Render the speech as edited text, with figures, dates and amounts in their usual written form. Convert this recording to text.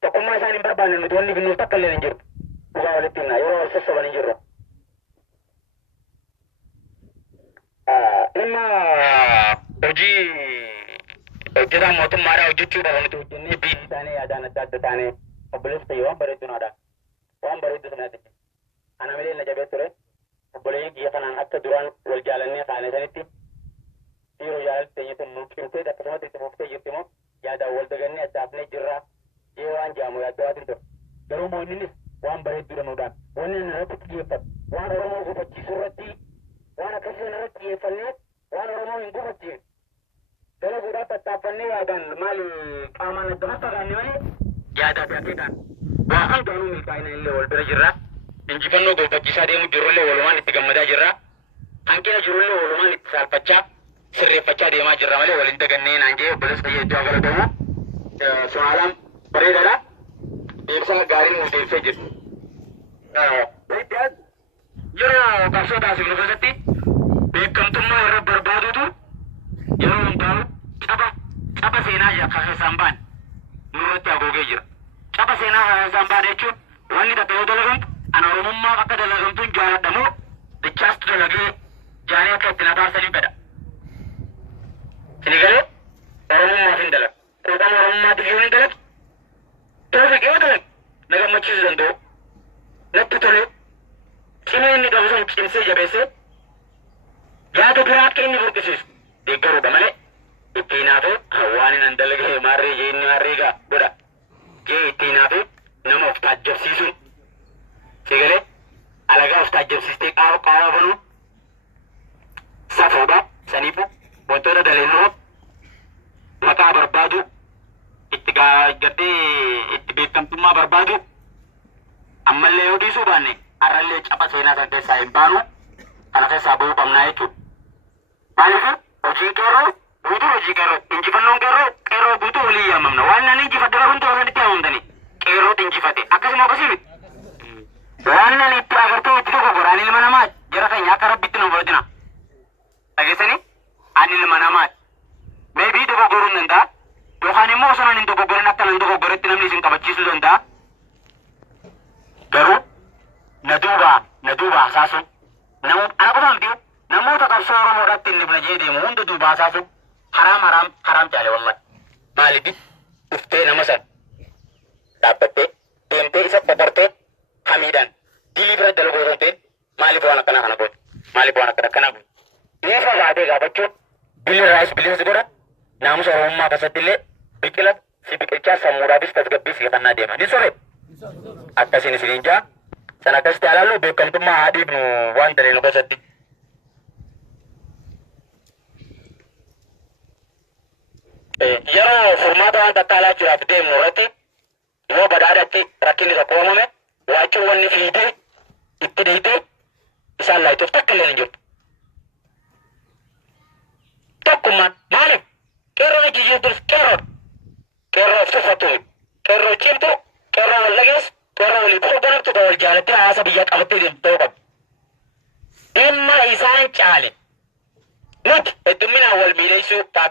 tokkummaa isaan hin barbaanne nuti wanni binnuuf takka illee hin jiru. Dhugaa walitti himna yeroo wal sossoban hin jirru. Dhimma hojii hojjetaa mootummaadhaa hojjechuu qaba nuti hojjennee biizii taanee yaadaan adda adda taanee obboleessa ta'e waan bareeddu naadha. Waan bareeddu sanatti. Ana malee na jabee ture. Obboleeyyi biyya kanaan akka duraan wal jaalannee kaane sanitti dhiiroo jaalatti teenyatu nuuqimtee akkasumatti itti fuftee jirti immoo yaadaan wal dagannee addaafnee jirraa jee waan jaamu yaaddawaatiin ture. Garuu moonninis waan bareeddudha nuudhaan wanni inni irratti xiyyeeffatu waan Oromoo gufachiisu irratti waan akkasii irratti xiyyeeffannee waan Oromoo hin gufachiifne dalaguudhaaf tattaaffannee yaadaan maali qaamaan adda faffagaanne malee yaadaa fi akeekaan waan hundaanuu milkaa'ina illee wal bira jirra. Injifannoo gonfachiisaa deemu jirullee walumaan itti gammadaa jirra. Hanqina jirullee walumaan itti saalfachaa sirreeffachaa deemaa jirra malee waliin dagannee naan jee obboleessa fayyee iddoo agaratamu su'aalaan bareedaadha. Deebisa gaariin nuuf deebisee jiru. Yeroo qabsoo taasifnu keessatti beekamtummaa irra barbaadutu yeroo hundaa'u caba seenaa keessaan baan nurratti haguugee jira. Caba seenaa keessaan baan jechuun wanni takka yoo dalagamtu ana Oromummaaf akka dalagamtuun jaaladhamu dichaastu dalagee jaalee akka itti nataasanii fedha. Sini galee Oromummaaf hin dalagu. Quuqama Oromummaatiif yoo hin dalagu toofiq yoo ta'an na gammachiisuu danda'u. Natti tole cimee inni qabu sun cimsee jabeessee yaada biraa akka inni burqisiisu deeggaruudha malee itti hinaafee waan hin dalagee maarree jee inni maarree gaa godha jee itti hinaafee nama of taajjabsiisuun sigalee alagaa of taajjabsiistee qaawwa banuu safuudha saniifu wantoota daleennoo maqaa barbaadu itti gadhee itti beekamtummaa barbaadu ammallee yoo dhiisuu baanne har'allee caba seenaa san keessaa hin baanu kana keessaa ba'uu qabnaa jechuudha. Maaliif hojii qeerroo guutuu hojii qeerroo injifannoon qeerroo guutuu walii yaamamna waan nan injifadhe baruun ta'uu sanitti yaamamtanii qeerrootti injifate akkasuma akkasii waan nan itti agartee itti tokko goraan ilma namaa jara keenya akka rabbitti nu fudhatina. Dhageessanii ani ilma namaa meebii dogogoruu hin danda'a yookaan immoo osoo nan hin dogoggorin akka nan dogoggoretti namni isin qabachiisuu danda'a. Garuu na duuba haasaasu ana qofaamti namoota qabsoo Oromoodhaatti inni buna jee deemu hunda duuba haasaasu haraam caale wallahi. Maaliif dhuftee nama san dhaabbattee deemtee isa qoqortee hamiidhaan dilii bira dalagoo osoo hin ta'in maaliif waan akkanaa kana gootu maaliif waan akkanaa gootu. Dhiyeessa baatee gaafachuun bilirraas bilisa godha naamusa Oromummaa keessatti illee biqila si biqilchaa sammuudhaafis tasgabbii siifannaa deema ni sore. Akkasiin isiniin jaa sana akkasitti alaaluu beekamtummaa haa dhiibnu waan daleenu keessatti. Yeroo furmaata waan takka alaachuudhaaf deemnu irratti yoo badhaadhatti rakkinni tokko uumame waachuu wanni fiidee itti dhiitee isaan laayituuf takka illee hin jirtu. Tokkummaan maaliif qeerroo hojii jirtus qeerroo of tuffattu qeerroo cimtu qeerroo wal dhageessu qeerroo walii qoqqoodamtu kan wal jaalattee hawaasa biyyaa qabattee deemtu ta'uu qabdi. Dhimma isaan caale nuti heddumminaan wal miidheessuu ta'a.